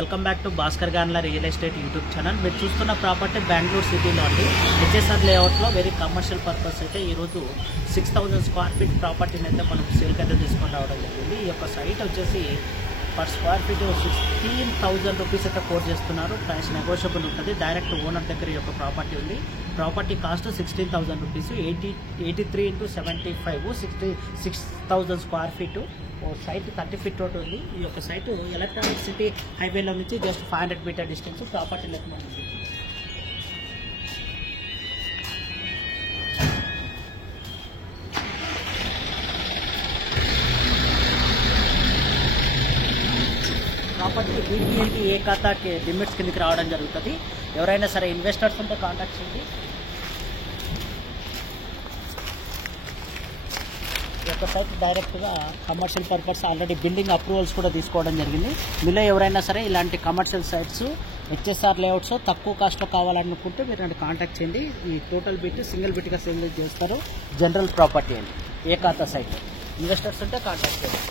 Welcome back to Bhaskar Ganla real estate YouTube channel. మీరు చూస్తున్న property Bengaluru సిటీలో అండి. హెచ్ఎస్ఆర్ లేఅవుట్లో వెరీ కమర్షియల్ పర్పస్ అయితే ఈరోజు 6000 స్క్వేర్ ఫీట్ ప్రాపర్టీని అయితే మనకు సేల్కి అయితే తీసుకొని రావడం జరిగింది. ఈ యొక్క సైట్ వచ్చేసి పర్ స్క్వేర్ ఫీట్ 16,000 రూపీస్ అయితే కోట్ చేస్తున్నారు. ప్రైస్ నెగోషియబుల్ ఉంటుంది. డైరెక్ట్ ఓనర్ దగ్గర ఈ యొక్క ప్రాపర్టీ ఉంది. Property cost 16,000 rupees. 83 into 75 66,000 square feet. Site 30 feet road ఉంది. ఈ యొక్క సైట్ ఎలక్ట్రానిక్ సిటీ హైవేలో నుంచి జస్ట్ 500 మీటర్ డిస్టెన్స్ ప్రాపర్టీ లెక్క ఉంది. ప్రాపర్టీ BPNT ఏ ఖాతా లిమిట్స్ కిందకి రావడం జరుగుతుంది. ఎవరైనా సరే ఇన్వెస్టర్స్ ఉంటే కాంటాక్ట్ చేయండి. ఈ యొక్క సైట్ డైరెక్ట్గా commercial purpose already building approvals కూడా తీసుకోవడం జరిగింది. మీలో ఎవరైనా సరే ఇలాంటి కమర్షియల్ సైట్స్ హెచ్ఎస్ఆర్ లేఅవుట్స్ తక్కువ కాస్ట్లో కావాలనుకుంటే మీరు నన్ను కాంటాక్ట్ చేయండి. ఈ టోటల్ బిట్ సింగిల్ బిట్గా సేల్ చేస్తారు. జనరల్ ప్రాపర్టీ అండి. ఏ ఖాతా సైట్ ఇన్వెస్టర్స్ ఉంటే కాంటాక్ట్ చేయండి.